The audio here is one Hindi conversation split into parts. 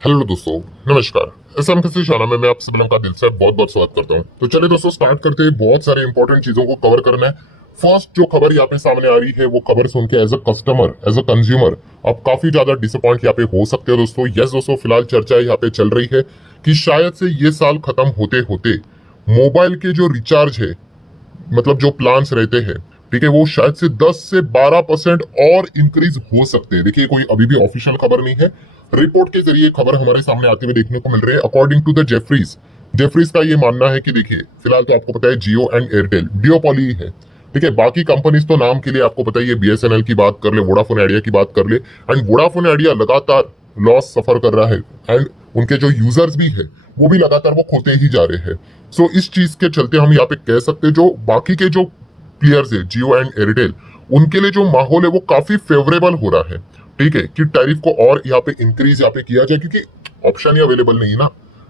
हेलो दोस्तों, नमस्कार। एसएमकेसी चैनल में मैं आप सभी लोगों का दिल से बहुत बहुत स्वागत करता हूं। तो चलिए दोस्तों, स्टार्ट करते हैं। बहुत सारे इंपॉर्टेंट चीजों को कवर करना है। फर्स्ट जो खबर यहाँ पे सामने आ रही है वो खबर सुन के as a customer, as a consumer आप काफी ज्यादा डिसअपॉइंट यहाँ पे हो सकते हो दोस्तों। यस दोस्तों, फिलहाल चर्चा यहाँ पे चल रही है कि शायद से ये साल खत्म होते होते मोबाइल के जो रिचार्ज है, मतलब जो प्लान्स रहते हैं, ठीक है, वो शायद से 10 से 12% और इंक्रीज हो सकते हैं। देखिए, कोई अभी भी ऑफिशियल खबर नहीं है, रिपोर्ट के जरिए खबर हमारे सामने आते हुए देखने को मिल रही है। According to the Jefferies, Jefferies का ये मानना है कि देखिए, फिलहाल तो आपको पता है जियो एंड एयरटेल डियोपॉली है, ठीक है। बाकी कंपनीज तो नाम के लिए आपको पता ही है, बीएसएनएल की बात कर ले, वोडाफोन आइडिया की बात कर ले, एंड वोडाफोन आइडिया लगातार लॉस सफर कर रहा है, एंड उनके जो यूजर्स भी है वो भी लगातार वो खोते ही जा रहे हैं। सो इस चीज के चलते हम यहाँ पे कह सकते हैं जो बाकी के जो प्लेयर्स है, जियो एंड एयरटेल, उनके लिए जो माहौल है वो काफी फेवरेबल हो रहा है, ठीक है, कि टैरिफ को और यहाँ पे इंक्रीज यहाँ पे किया जाए, क्योंकि ऑप्शन ही अवेलेबल नहीं है ना,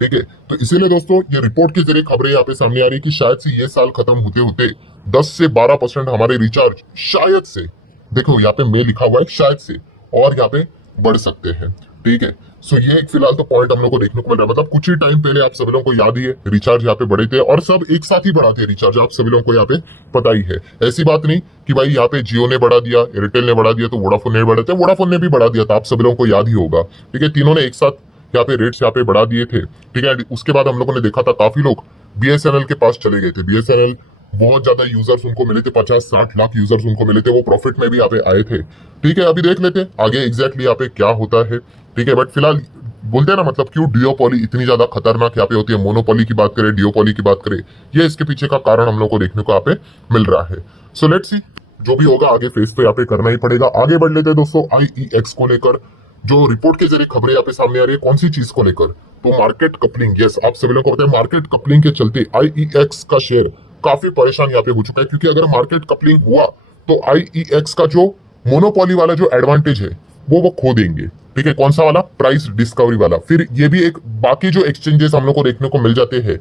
ठीक है। तो इसीलिए दोस्तों ये रिपोर्ट के जरिए खबरें यहाँ पे सामने आ रही है कि शायद से ये साल खत्म होते होते 10 से 12% हमारे रिचार्ज शायद से, देखो यहाँ पे मैं लिखा हुआ है शायद से, और यहाँ पे बढ़ सकते हैं, ठीक है। सो ये एक फिलहाल तो पॉइंट हम लोग को देखने को मिल रहा है। मतलब कुछ ही टाइम पहले आप सभी लोगों को याद ही है, रिचार्ज यहाँ पे बढ़े थे और सब एक साथ ही बढ़ाते हैं रिचार्ज, आप सभी लोगों को यहाँ पे पता ही है। ऐसी बात नहीं कि भाई यहाँ पे जियो ने बढ़ा दिया, एयरटेल ने बढ़ा दिया तो वोडाफोन ने बढ़ा दिया, वोडाफोन ने भी बढ़ा दिया था, आप सभी लोगों को याद ही होगा, ठीक है। तीनों ने एक साथ यहाँ पे रेट्स यहाँ पे बढ़ा दिए थे, ठीक है। उसके बाद हम लोगों ने देखा था काफी लोग बीएसएनएल के पास चले गए थे। बीएसएनएल बहुत ज्यादा यूजर्स उनको मिले थे, 50-60 लाख यूजर्स उनको मिले थे, वो प्रॉफिट में भी यहाँ पे आए थे, ठीक है। अभी देख लेते हैं आगे एग्जैक्टली यहाँ पे क्या होता है, ठीक है। बट फिलहाल बोलते हैं ना, मतलब क्यों डियोपॉली इतनी ज्यादा खतरनाक यहाँ पे होती है, मोनोपॉली की बात करें, डियोपॉली की बात करें, ये इसके पीछे का कारण हम लोग को देखने को यहाँ पे मिल रहा है। सो लेट्स सी, जो भी होगा आगे फेस तो यहाँ पे करना ही पड़ेगा। आगे बढ़ लेते हैं दोस्तों, आईईएक्स को लेकर जो रिपोर्ट के जरिए खबरें यहाँ पे सामने आ रही है, कौन सी चीज को लेकर, तो मार्केट कपलिंग। यस, आप सभी लोग को पता है मार्केट कपलिंग के चलते आईईएक्स का शेयर काफी परेशान यहाँ पे हो चुका है, क्योंकि अगर मार्केट कपलिंग हुआ तो आईईएक्स का जो मोनोपॉली वाला जो एडवांटेज है वो खो देंगे, ठीक है। कौन सा वाला? प्राइस डिस्कवरी वाला। फिर ये भी एक बाकी जो एक्सचेंजेस हम लोग को देखने को मिल जाते हैं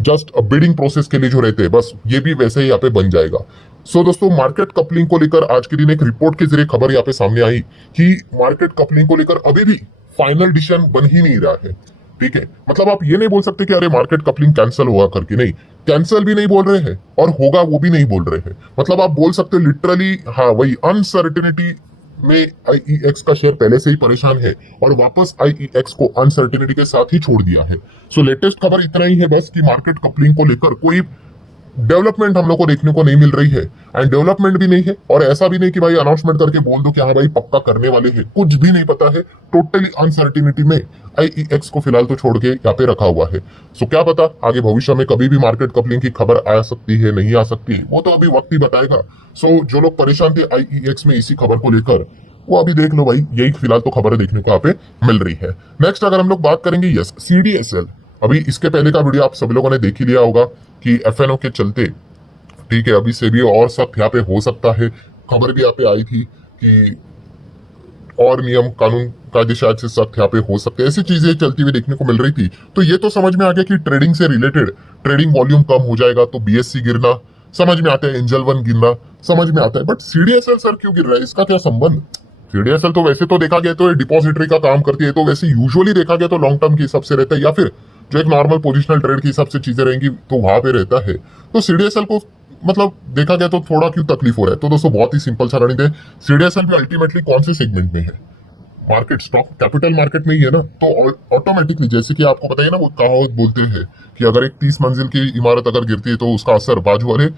जस्ट बिडिंग प्रोसेस के लिए जो रहते हैं, बस ये भी वैसे ही यहाँ पे बन जाएगा। सो दोस्तों, मार्केट कपलिंग को लेकर आज के दिन एक रिपोर्ट के जरिए खबर यहाँ पे सामने आई कि मार्केट कपलिंग को लेकर अभी भी फाइनल डिसीजन बन ही नहीं रहा है, ठीक है। मतलब आप ये नहीं बोल सकते कि अरे मार्केट कपलिंग कैंसिल होगा करके, नहीं, कैंसिल भी नहीं बोल रहे हैं और होगा वो भी नहीं बोल रहे हैं। मतलब आप बोल सकते लिटरली, हाँ वही अनसर्टिनिटी में आईईएक्स का शेयर पहले से ही परेशान है और वापस आईईएक्स को अनसर्टिनिटी के साथ ही छोड़ दिया है। सो लेटेस्ट खबर इतना ही है बस कि मार्केट कपलिंग को लेकर कोई डेवलपमेंट हम लोग को देखने को नहीं मिल रही है, एंड डेवलपमेंट भी नहीं है और ऐसा भी नहीं कि भाई अनाउंसमेंट करके बोल दो कि हाँ भाई पक्का करने वाले हैं, कुछ भी नहीं पता है। टोटली अनसर्टिनिटी में आईईएक्स को फिलहाल तो छोड़ के यहाँ पे रखा हुआ है। सो क्या पता आगे भविष्य में कभी भी मार्केट कपलिंग की खबर आ सकती है, नहीं आ सकती है, वो तो अभी वक्त ही बताएगा। सो जो लोग परेशान थे आईईएक्स में इसी खबर को लेकर, वो अभी देख लो भाई, यही फिलहाल तो खबर देखने को यहाँ पे मिल रही है। नेक्स्ट अगर हम लोग बात करेंगे, यस, सीडीएसएल। अभी इसके पहले का वीडियो आप सभी लोगों ने देख ही लिया होगा कि एफएनओ के चलते, ठीक है, अभी से भी और सख्त यहाँ पे हो सकता है। खबर भी यहाँ पे आई थी कि और नियम कानून कायदे शायद से सख्त यहाँ पे हो सकते हैं, ऐसी चीजें चलती हुई देखने को मिल रही थी। तो ये तो समझ में आ गया कि ट्रेडिंग से रिलेटेड ट्रेडिंग वॉल्यूम कम हो जाएगा तो बीएससी गिरना समझ में आता है, एंजल वन गिरना समझ में आता है, बट सीडीएसएल सर क्यों गिर रहा है, इसका क्या संबंध? सीडीएसएल तो वैसे तो देखा गया तो डिपॉजिटरी का काम करती है, तो वैसे यूजुअली देखा गया तो लॉन्ग टर्म के हिसाब से रहता है, या फिर जो एक नॉर्मल पोजिशनल ट्रेड के हिसाब से चीजें रहेंगी तो वहां पे रहता है। तो सीडीएसएल को मतलब देखा गया तो थोड़ा क्यों तकलीफ हो रहा है, तो दोस्तों बहुत ही सिंपल सा रणनीति है। सीडीएसएल भी अल्टीमेटली कौन से सेगमेंट में है? मार्केट, स्टॉक कैपिटल मार्केट में ही है ना, तो ऑटोमेटिकली जैसे कि आपको पता है ना, वो कहावत बोलते हैं कि अगर एक 30 मंजिल की इमारत अगर गिरती है तो उसका असर बाजू वाले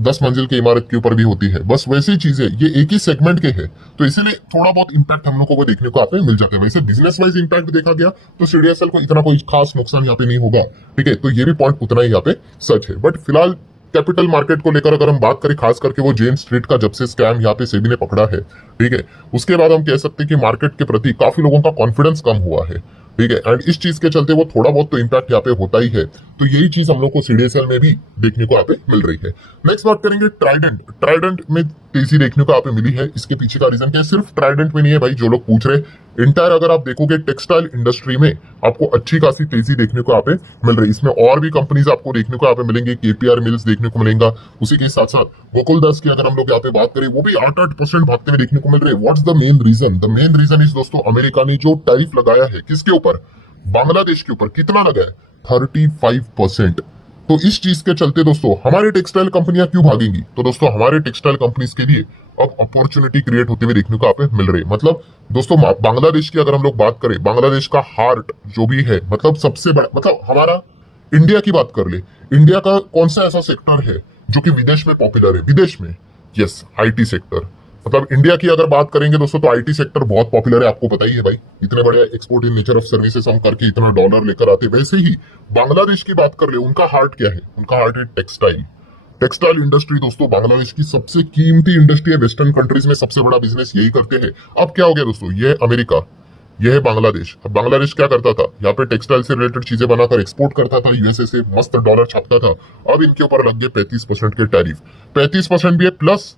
10 मंजिल की इमारत के ऊपर भी होती है, बस वैसी चीज है, ये एक ही सेगमेंट के है, तो इसीलिए थोड़ा बहुत इंपैक्ट हम लोग को वो देखने को आपको मिल जाता है। वैसे बिजनेस वाइज इंपैक्ट देखा गया तो सीडीएसएल को इतना कोई खास नुकसान यहाँ पे नहीं होगा, ठीक है, तो ये भी पॉइंट उतना ही यहाँ पे सच है। बट फिलहाल कैपिटल मार्केट को लेकर अगर हम बात करें, खास करके वो जेन स्ट्रीट का जब से स्कैम यहाँ पे सेबी ने पकड़ा है, ठीक है, उसके बाद हम कह सकते हैं कि मार्केट के प्रति काफी लोगों का कॉन्फिडेंस कम हुआ है, ठीक है, एंड इस चीज के चलते वो थोड़ा बहुत तो इम्पैक्ट यहाँ पे होता ही है। तो यही चीज हम लोग को सीडीएसएल में भी देखने को यहाँ पे मिल रही है। नेक्स्ट बात करेंगे ट्राइडेंट। ट्राइडेंट में तेजी देखने को यहाँ पे मिली है। इसके पीछे का रीजन क्या है? सिर्फ ट्राइडेंट में नहीं है भाई, जो लोग पूछ रहे, इंटायर अगर आप देखोगे टेक्सटाइल इंडस्ट्री में आपको अच्छी खासी तेजी देखने को यहाँ पे मिल रही है। इसमें और भी कंपनीज आपको देखने को यहाँ पे मिलेंगे, केपीआर मिल्स देखने को मिलेगा। उसी के साथ साथ गोकुलदास की अगर हम लोग यहाँ पे बात करें, वो भी 8% भागते हुए देखने को मिल रहे हैं। What's the main reason? The main reason is दोस्तों, अमेरिका ने जो टैरिफ लगाया है किसके ऊपर? बांग्लादेश के ऊपर। कितना लगा है? 35%। तो इस चीज के चलते दोस्तों हमारी टेक्सटाइल कंपनियां क्यों भागेंगी? तो दोस्तों हमारे टेक्सटाइल कंपनीज के लिए अब अपॉर्चुनिटी क्रिएट होते हुए देखने को यहाँ पे मिल रही है। मतलब दोस्तों बांग्लादेश की अगर हम लोग बात करें, बांग्लादेश का हार्ट जो भी है, मतलब सबसे बड़ा, मतलब हमारा इंडिया की बात कर ले, इंडिया का कौन सा ऐसा सेक्टर है जो कि विदेश में पॉपुलर है? विदेश में, यस, आईटी सेक्टर। मतलब इंडिया की अगर बात करेंगे दोस्तों तो आईटी सेक्टर बहुत पॉपुलर है, आपको पता ही है भाई। इतने बड़े export in nature of services हम करके इतना डॉलर लेकर आते। वैसे ही बांग्लादेश की बात कर ले, उनका हार्ट क्या है? उनका हार्ट है टेक्सटाइल। टेक्सटाइल इंडस्ट्री दोस्तों बांग्लादेश की सबसे कीमती इंडस्ट्री है। वेस्टर्न कंट्रीज में सबसे बड़ा बिजनेस यही करते हैं। अब क्या हो गया दोस्तों, ये अमेरिका, यह है बांग्लादेश। अब बांग्लादेश क्या करता था? यहाँ पे टेक्सटाइल से रिलेटेड चीजें बनाकर एक्सपोर्ट करता था, यूएसए से मस्त डॉलर छापता था। अब इनके ऊपर लग गए 35% के टैरिफ। 35% भी है, प्लस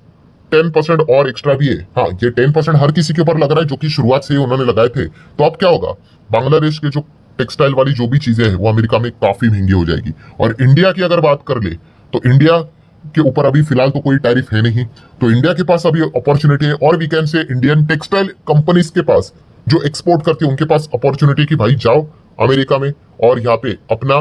10% और एक्स्ट्रा भी है। हाँ, ये 10% हर किसी के ऊपर लग रहा है जो कि शुरुआत से ही उन्होंने लगाए थे। तो अब क्या होगा? बांग्लादेश के जो टेक्सटाइल वाली जो भी चीजें हैं वो अमेरिका में काफी महंगी हो जाएगी। और इंडिया की अगर बात कर ले तो इंडिया के ऊपर अभी फिलहाल तो कोई टैरिफ है नहीं, तो इंडिया के पास अभी अपॉर्चुनिटी है। और we can say Indian textile companies के पास जो एक्सपोर्ट करती है उनके पास अपॉर्चुनिटी की भाई जाओ अमेरिका में और यहाँ पे अपना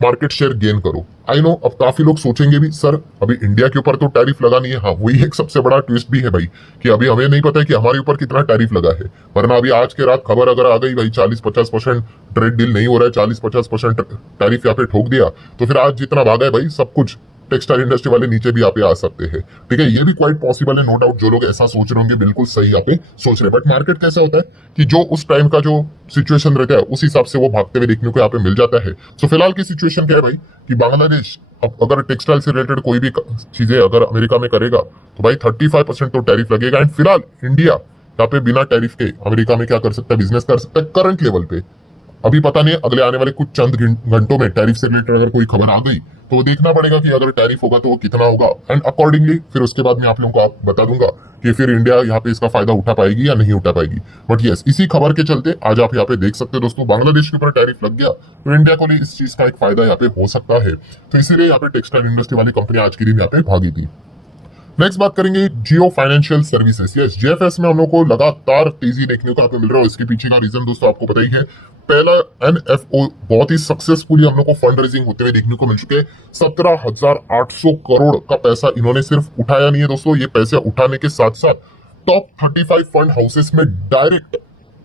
मार्केट शेयर गेन करो। आई नो अब काफी लोग सोचेंगे भी, सर अभी इंडिया के ऊपर तो टैरिफ लगा नहीं है। हाँ, वही एक सबसे बड़ा ट्विस्ट भी है भाई कि अभी हमें नहीं पता है कि हमारे ऊपर कितना टैरिफ लगा है। वरना अभी आज के रात खबर अगर आ गई भाई 40-50% ट्रेड डील नहीं हो रहा है, 40-50% टैरिफ यहाँ पे ठोक दिया, तो फिर आज जितना भागा है भाई सब कुछ टेक्सटाइल इंडस्ट्री वाले नीचे भी यहाँ पे आ सकते हैं। ठीक है, ये भी क्वाइट पॉसिबल है, नो डाउट। जो लोग ऐसा सोच रहे होंगे बिल्कुल सही यहाँ पे सोच रहे हैं। बट मार्केट कैसा होता है कि जो उस टाइम का जो सिचुएशन रहता है उस हिसाब से वो भागते हुए देखने को यहाँ पे मिल जाता है। सो फिलहाल की सिचुएशन क्या है भाई कि बांग्लादेश अगर टेक्सटाइल से रिलेटेड कोई भी चीजें अगर अमेरिका में करेगा तो भाई 35% तो टैरिफ लगेगा। एंड फिलहाल इंडिया यहाँ पे बिना टैरिफ के अमेरिका में क्या कर सकता है? बिजनेस कर सकता है करंट लेवल पे। अभी पता नहीं अगले आने वाले कुछ चंद घंटों में टैरिफ से रिलेटेड अगर कोई खबर आ गई तो वो देखना पड़ेगा कि अगर टैरिफ होगा तो वो कितना होगा। एंड अकॉर्डिंगली फिर उसके बाद मैं आप लोगों को आप बता दूंगा कि फिर इंडिया यहाँ पे इसका फायदा उठा पाएगी या नहीं उठा पाएगी। बट यस, इसी खबर के चलते आज आप यहाँ पे देख सकते हैं दोस्तों, बांग्लादेश के ऊपर टैरिफ लग गया तो इंडिया को भी इस चीज का एक फायदा यहाँ पे हो सकता है। तो इसीलिए यहाँ पे टेक्सटाइल इंडस्ट्री वाली कंपनी आज के दिन यहाँ पे भागी थी। नेक्स्ट बात करेंगे जियो फाइनेंशियल सर्विसेज। यस, जेएफएस में हम लोग को लगातार तेजी देखने को यहाँ पे मिल रहा है। इसके पीछे का रीजन दोस्तों आपको पता ही है। पहला एनएफओ बहुत ही सक्सेसफुली हम लोग को फंड रेजिंग होते हुए देखने को मिल चुके हैं। 17,800 करोड़ का पैसा इन्होंने सिर्फ उठाया नहीं है दोस्तों, ये पैसे उठाने के साथ साथ टॉप 35 फंड हाउसेस में डायरेक्ट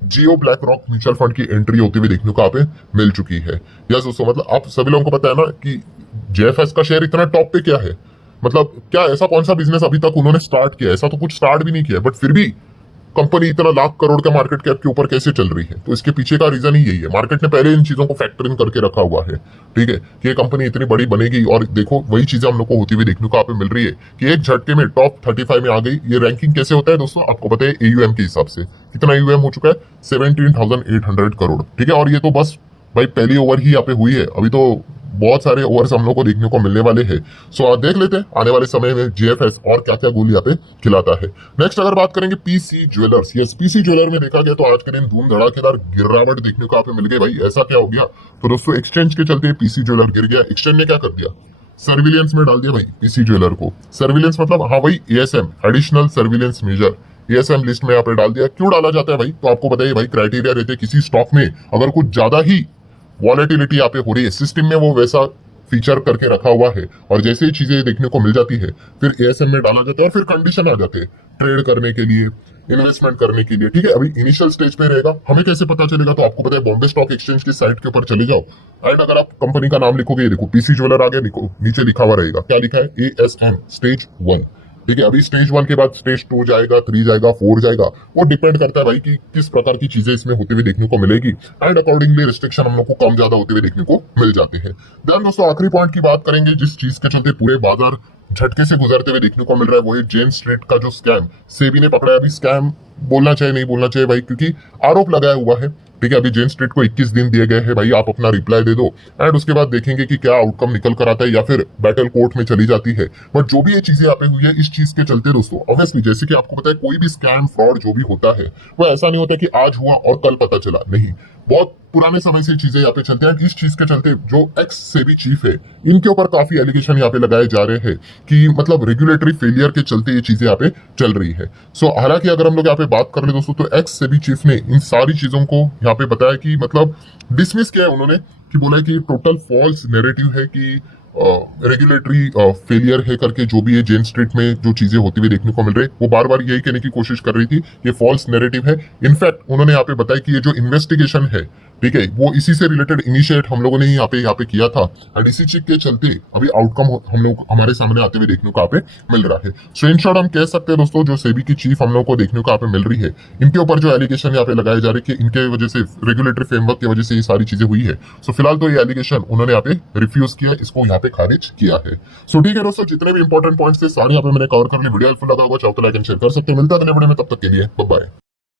जियो ब्लैक रॉक म्यूचुअल फंड की एंट्री होती हुई देखने को यहाँ पे मिल चुकी है। यस दोस्तों, मतलब आप सभी लोगों को पता है ना कि जेएफएस का शेयर इतना टॉप पे क्या है। मतलब क्या ऐसा कौन सा बिजनेस अभी तक उन्होंने स्टार्ट किया? ऐसा तो कुछ स्टार्ट भी नहीं किया, बट फिर भी कंपनी इतना लाख करोड़ का मार्केट कैप के ऊपर कैसे चल रही है? तो इसके पीछे का रीजन ही यही है। मार्केट ने पहले इन चीजों को फैक्टर इन करके रखा हुआ है। ठीक है, कि ये कंपनी इतनी बड़ी बनेगी। और देखो वही चीजें हम लोग को होती हुई देखने को यहाँ पे मिल रही है कि एक झटके में टॉप 35 में आ गई। ये रैंकिंग कैसे होता है दोस्तों? आपको पता है एयूएम के हिसाब से। कितना एयूएम हो चुका है? 17,800 करोड़। ठीक है, और ये तो बस भाई पहली ओवर ही यहाँ पे हुई है, अभी तो बहुत सारे ओवर्स हम लोग को देखने को मिलने वाले हैं। सो देख लेते हैं आने वाले समय में जेएफएस और क्या क्या गोल यहाँ पे खिलाता है। नेक्स्ट अगर बात करेंगे PC jewellers. Yes, PC jeweller में देखा गया तो आज के दिन धूम धड़ाकेदार गिरावट देखने को यहाँ पे मिल गई। भाई ऐसा क्या हो गया? तो दोस्तों एक्सचेंज के चलते पीसी ज्वेलर गिर गया। एक्सचेंज ने क्या कर दिया? सर्विलियंस में डाल दिया भाई पीसी ज्वेलर को। सर्विलियंस मतलब हाँ भाई ASM, additional surveillance major, ASM list में यहाँ पे डाल दिया। क्यों डाला जाता है भाई? तो आपको बताइए भाई, क्राइटेरिया रहते हैं किसी स्टॉक में अगर कुछ ज्यादा ही वॉलेटिलिटी यहाँ पे हो रही है, सिस्टम में वो वैसा फीचर करके रखा हुआ है और जैसे ही चीजें देखने को मिल जाती है फिर एएसएम में डाला जाता है और फिर कंडीशन आ जाते हैं ट्रेड करने के लिए, इन्वेस्टमेंट करने के लिए। ठीक है, अभी इनिशियल स्टेज पे रहेगा, हमें कैसे पता चलेगा? तो आपको पता है बॉम्बे स्टॉक एक्सचेंज की साइट के ऊपर चले जाओ एंड अगर आप कंपनी का नाम लिखोगे, ये देखो पीसी ज्वेलर आ गया, नीचे लिखा हुआ रहेगा, क्या लिखा है? ASM stage 1। ठीक है, अभी स्टेज 1 के बाद स्टेज 2 जाएगा, 3 जाएगा, 4 जाएगा। वो डिपेंड करता है भाई कि किस प्रकार की चीजें इसमें होते हुए देखने को मिलेगी एंड अकॉर्डिंगली रिस्ट्रिक्शन हम लोग को कम ज्यादा होते हुए देखने को मिल जाते हैं। देन दोस्तों आखिरी पॉइंट की बात करेंगे जिस चीज के चलते पूरे बाजार झटके से गुजरते हुए देखने को मिल रहा है, वो है जेन स्ट्रीट का जो स्कैम सेबी ने पकड़ा है। अभी स्कैम बोलना चाहिए नहीं बोलना चाहिए भाई, क्योंकि आरोप लगाया हुआ है। ठीक है, अभी जेन स्ट्रीट को 21 दिन दिए गए हैं भाई, आप अपना रिप्लाई दे दो एंड उसके बाद देखेंगे कि क्या आउटकम निकल कर आता है या फिर बैटल कोर्ट में चली जाती है। बट जो भी ये चीजें यहाँ पे हुई है, इस चीज के चलते दोस्तों, ऑब्वियसली जैसे कि आपको पता है कोई भी स्कैम फ्रॉड जो भी होता है वो ऐसा नहीं होता कि आज हुआ और कल पता चला, नहीं, बहुत पुराने समय से चीजें यहाँ पे चलते हैं। इस चीज के चलते जो एक्स सेबी चीफ है, इनके ऊपर काफी एलिगेशन यहाँ पे लगाए जा रहे हैं कि मतलब रेगुलेटरी फेलियर के चलते ये चीजें यहाँ पे चल रही है। सो हालांकि अगर हम लोग यहाँ पे बात कर ले दोस्तों, तो एक्स सेबी चीफ ने इन सारी चीजों को यहाँ पे बताया कि मतलब डिसमिस किया है उन्होंने, कि बोला है कि टोटल फॉल्स नैरेटिव है कि रेगुलेटरी फेलियर है करके जो भी ये जेन स्ट्रीट में जो चीजें होती हुई देखने को मिल रही है, वो बार बार यही कहने की कोशिश कर रही थी ये फॉल्स नैरेटिव है। इनफैक्ट उन्होंने यहाँ पे बताया कि ये जो इन्वेस्टिगेशन है, ठीक है, वो इसी से रिलेटेड इनिशिएट हम लोगों ने ही यहाँ पे किया था एंड इसी चीज के चलते अभी आउटकम हम लोग हमारे सामने आते हुए देखने को यहाँ पे मिल रहा है। सो इन शॉर्ट हम कह सकते हैं दोस्तों, जो सेबी की चीफ हम लोग को देखने को यहाँ पे मिल रही है, इनके ऊपर जो एलिगेशन यहाँ पे लगाए जा रहे हैं कि इनके वजह से रेगुलेटरी फ्रेमवर्क की वजह से ये सारी चीजें हुई है। सो फिलहाल तो ये एलिगेशन उन्होंने यहाँ पे रिफ्यूज किया, इसको यहाँ पे खारिज किया है। सो ठीक है दोस्तों, जितने भी इंपॉर्टेंट पॉइंट्स थे सारे यहाँ पे मैंने कवर कर लिए। वीडियो हेल्पफुल लगा होगा चाहो तो लाइक एंड शेयर कर सकते हैं। मिलता है अगले वीडियो में, तब तक के लिए बाय बाय।